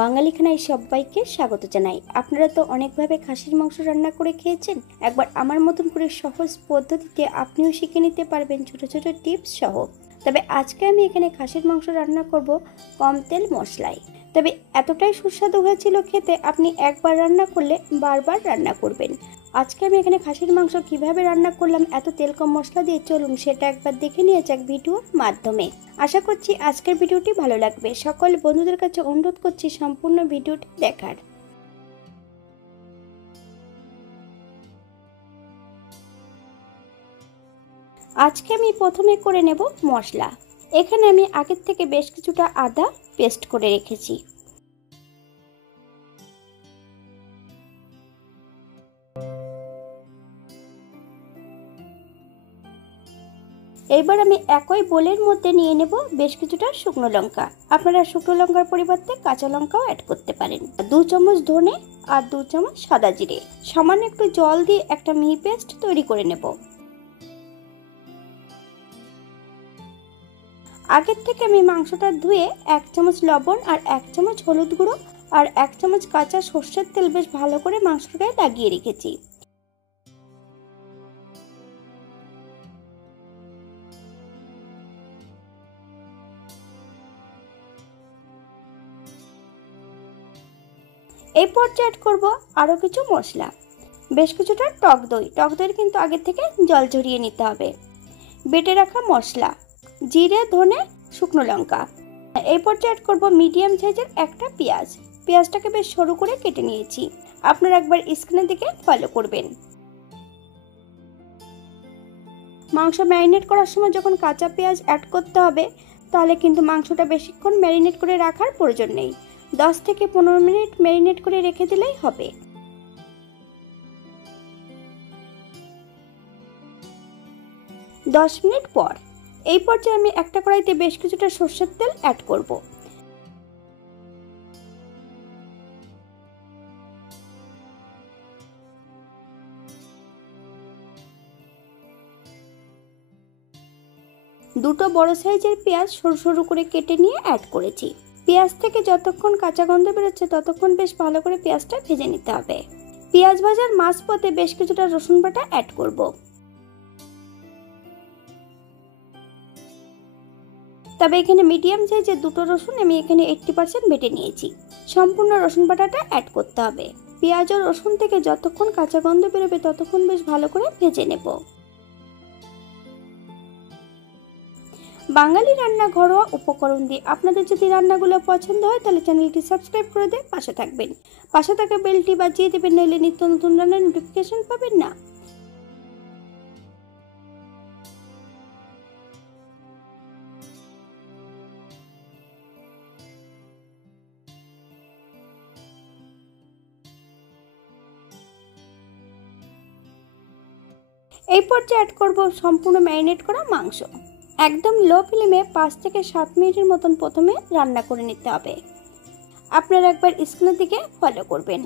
বাঙালি খানায় সবাইকে স্বাগত জানাই। আপনারা তো অনেকভাবে খাসির মাংস রান্না করে খেয়েছেন। একবার আমার মতন করে সহজ পদ্ধতিতে আপনিও শিখে নিতে পারবেন ছোট ছোট টিপস সহ। তবে আজকে আমি এখানে খাসির মাংস রান্না করব কম তেল মশলায়। তবে এতটাই সুস্বাদু হয়েছিল খেতে, আপনি একবার রান্না করলে বারবার রান্না করবেন। আজকে আমি এখানে খাসির মাংস কিভাবে রান্না করলাম এত তেল কম মশলা দিয়ে, চলুন সেটা একবার দেখে নিয়ে যাক ভিডিওর মাধ্যমে। আশা করছি আজকের ভিডিওটি ভালো লাগবে। সকল বন্ধুদের কাছে অনুরোধ করছি সম্পূর্ণ ভিডিওটি দেখার। আজকে আমি প্রথমে করে নেব মশলা। এখানে আমি আগের থেকে বেশ কিছুটা আদা পেস্ট করে রেখেছি। এবার আমি একই বোলের মধ্যে নিয়ে নেব বেশ কিছুটা শুকনো লঙ্কা। আপনারা শুকনো লঙ্কার পরিবর্তে কাঁচা লঙ্কাও অ্যাড করতে পারেন। 2 চামচ ধনে আর 2 চামচ সাদা জিরে, সামান্য একটু জল দিয়ে একটা মিহি পেস্ট তৈরি করে নেব। আগের থেকে আমি মাংসটা ধুয়ে 1 চামচ লবণ আর 1 চামচ হলুদ গুঁড়ো আর 1 চামচ কাঁচা সর্ষের তেল বেশ ভালো করে মাংসের গায়ে লাগিয়ে রেখেছি। এই পর্যায়ে অ্যাড করব আরো কিছু মশলা। বেশ কিছুটা টক দইয়ের কিন্তু আগে থেকে জল ঝরিয়ে নিতে হবে। বেটে রাখা মশলা, জিরে ধনে শুকনো লঙ্কা। এই পর্যায়ে অ্যাড করব মিডিয়াম সাইজের একটা পেঁয়াজ। পেঁয়াজটাকে বেশ সরু করে কেটে নিয়েছি। আপনারা একবার স্ক্রিনের দিকে ফলো করবেন। মাংস ম্যারিনেট করার সময় যখন কাঁচা পেঁয়াজ অ্যাড করতে হবে, তাহলে কিন্তু মাংসটা বেশিক্ষণ ম্যারিনেট করে রাখার প্রয়োজন নেই। 10 থেকে 15 মিনিট ম্যারিনেট করে রেখে দিলেই হবে। 10 মিনিট পর এই পর্যায়ে আমি একটা কড়াইতে বেশ কিছুটা সরষের তেল অ্যাড করব। দুটো বড় সাইজের পেঁয়াজ সরু সরু করে কেটে নিয়ে অ্যাড করেছি। পেঁয়াজ থেকে যতক্ষণ কাঁচা গন্ধ বেরোচ্ছে ততক্ষণ বেশ ভালো করে পেঁয়াজটা ভেজে নিতে হবে। পেঁয়াজ ভাজার মাঝপথে বেশ কিছুটা রসুন বাটা অ্যাড করব। তবে এখানে মিডিয়াম সাইজের দুটো রসুন আমি এখানে 80% বেটে নিয়েছি। সম্পূর্ণ রসুন বাটাটা অ্যাড করতে হবে। পেঁয়াজ ও রসুন থেকে যতক্ষণ কাঁচা গন্ধ বেরোবে ততক্ষণ বেশ ভালো করে ভেজে নেব। বাঙালি রান্না ঘরোয়া উপকরণ দিয়ে আপনাদের যদি রান্নাগুলো পছন্দ হয় তাহলে চ্যানেলটি সাবস্ক্রাইব করে দিয়ে পাশে থাকবেন। পাশে থাকা বেলটি বাজিয়ে দেবেন, নইলে নিত্য নতুন রান্নার নোটিফিকেশন পাবেন না। এই পর্যায়ে অ্যাড করব সম্পূর্ণ ম্যারিনেট করা মাংস। একদম লো ফ্লেমে 5 থেকে 7 মিনিটের মতন প্রথমে রান্না করে নিতে হবে। আপনারা একবার স্ক্রিনের দিকে ফলো করবেন।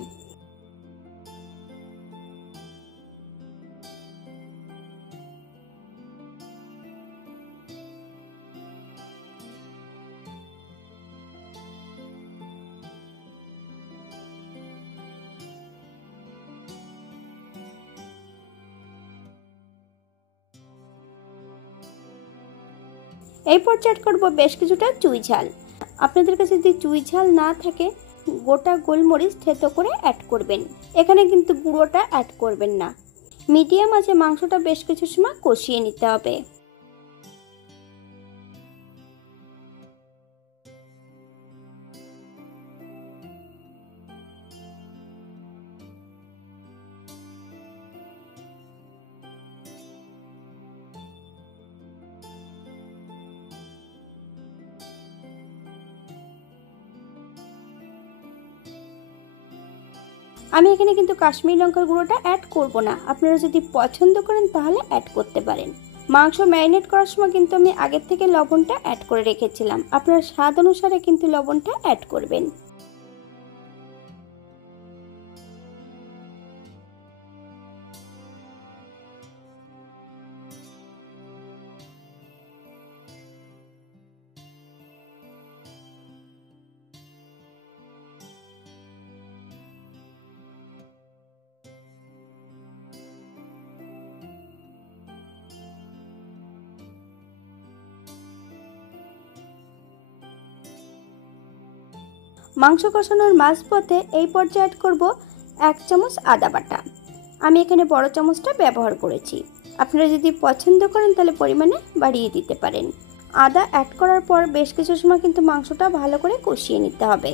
এই পর্যায়ে অ্যাড করব বেশ কিছুটা চুই ঝাল। আপনাদের কাছে যদি চুই ঝাল না থাকে, গোটা গোলমরিচ থেতো করে অ্যাড করবেন। এখানে কিন্তু গুঁড়োটা অ্যাড করবেন না। মিডিয়াম আছে মাংসটা বেশ কিছু সময় কষিয়ে নিতে হবে। আমি এখানে কিন্তু কাশ্মীরি লঙ্কার গুঁড়োটা অ্যাড করব না। আপনারা যদি পছন্দ করেন তাহলে অ্যাড করতে পারেন। মাংস ম্যারিনেট করার সময় কিন্তু আমি আগের থেকে লবণটা অ্যাড করে রেখেছিলাম। আপনারা স্বাদ অনুসারে কিন্তু লবণটা অ্যাড করবেন। মাংস কষানোর মাঝপথে এই পর্যায়ে অ্যাড করব 1 চামচ আদা বাটা। আমি এখানে বড় চামচটা ব্যবহার করেছি। আপনারা যদি পছন্দ করেন তাহলে পরিমাণে বাড়িয়ে দিতে পারেন। আদা অ্যাড করার পর বেশ কিছু সময় কিন্তু মাংসটা ভালো করে কষিয়ে নিতে হবে।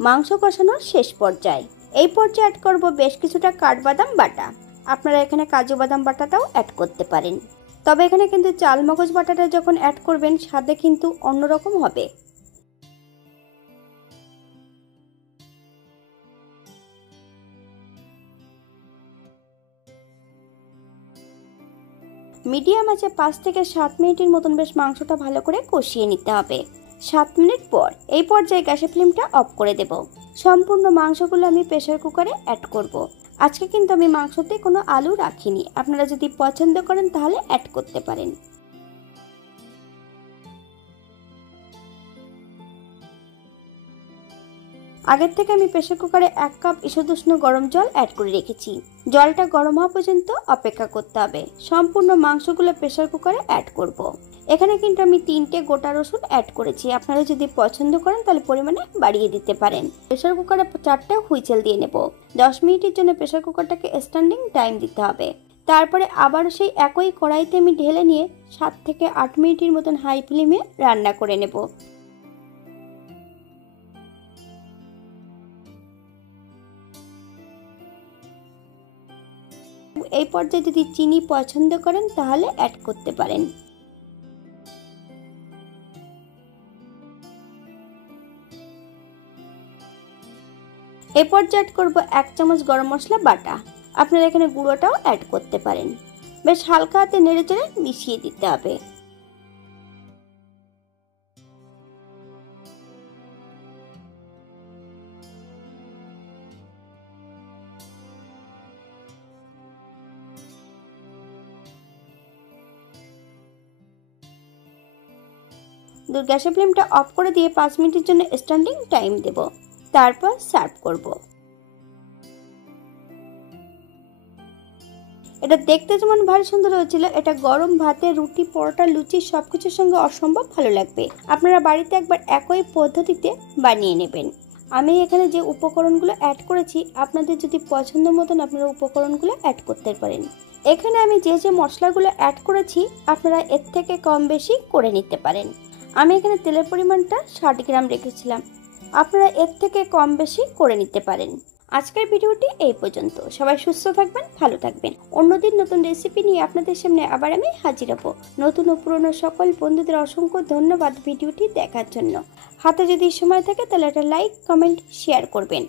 মাংস কষানোর শেষ পর্যায়ে এই পর্যায়ে অ্যাড করব বেশ কিছুটা কাঠবাদাম বাটা। আপনারা এখানে কাজু বাদাম বাটাটাও অ্যাড করতে পারেন, তবে এখানে কিন্তু চাল মগজ বাটাটা যখন অ্যাড করবেন স্বাদে কিন্তু অন্যরকম হবে। মিডিয়াম আঁচে 5 থেকে 7 মিনিটের মতন বেশ মাংসটা ভালো করে কষিয়ে নিতে হবে। 7 মিনিট পর এই পর্যায়ে গ্যাসের ফ্লেমটা অফ করে দেব। সম্পূর্ণ মাংসগুলো আমি প্রেসার কুকারে অ্যাড করব। আজকে কিন্তু আমি মাংসতে কোনো আলু রাখিনি, আপনারা যদি পছন্দ করেন তাহলে অ্যাড করতে পারেন। আগের থেকে আমি প্রেসার কুকারে 1 কাপ ঈষদুষ্ণ গরম জল অ্যাড করে রেখেছি। জলটা গরম হওয়া পর্যন্ত অপেক্ষা করতে হবে। সম্পূর্ণ মাংসগুলো প্রেসার কুকারে অ্যাড করব। এখানে কিন্তু আমি 3টে গোটা রসুন অ্যাড করেছি, আপনারা যদি পছন্দ করেন তাহলে পরিমাণে বাড়িয়ে দিতে পারেন। প্রেসার কুকারে 4টে হুইসেল দিয়ে নেব। 10 মিনিটের জন্য প্রেসার কুকারটাকে স্ট্যান্ডিং টাইম দিতে হবে। তারপরে আবার সেই একই কড়াইতে আমি ঢেলে নিয়ে 7 থেকে 8 মিনিটের মতন হাই ফ্লেমে রান্না করে নেব। এই পর্যায়ে যদি চিনি পছন্দ করেন তাহলে অ্যাড করতে পারেন। এই পর্যায়ে অ্যাড করব 1 চামচ গরম মশলা বাটা। আপনারা এখানে গুঁড়োটাও অ্যাড করতে পারেন। বেশ হালকা হাতে নেড়েচেড়ে মিশিয়ে দিতে হবে। গ্যাসের ফ্লেমটা অফ করে দিয়ে 5 মিনিটের জন্য স্ট্যান্ডিং টাইম দেব। তারপর সার্ভ করব। এটা দেখতে যেমন ভারী সুন্দর হয়েছিল, এটা গরম ভাতে, রুটি, পরোটা, লুচি সবকিছুর সঙ্গে অসম্ভব ভালো লাগবে। আপনারা বাড়িতে একবার একই পদ্ধতিতে বানিয়ে নেবেন। আমি এখানে যে উপকরণগুলো অ্যাড করেছি আপনাদের যদি পছন্দ মতন আপনারা উপকরণগুলো অ্যাড করতে পারেন। এখানে আমি যে মশলাগুলো অ্যাড করেছি আপনারা এর থেকে কম বেশি করে নিতে পারেন। আমি এখানে তেলের পরিমাণটা 60 গ্রাম রেখেছিলাম, আপনারা এর থেকে কম বেশি করে নিতে পারেন। আজকের ভিডিওটি এই পর্যন্ত। সবাই সুস্থ থাকবেন, ভালো থাকবেন। অন্যদিন নতুন রেসিপি নিয়ে আপনাদের সামনে আবার আমি হাজির হব। নতুন ও পুরনো সকল বন্ধুদের অসংখ্য ধন্যবাদ ভিডিওটি দেখার জন্য। হাতে যদি সময় থাকে তাহলে একটা লাইক, কমেন্ট, শেয়ার করবেন।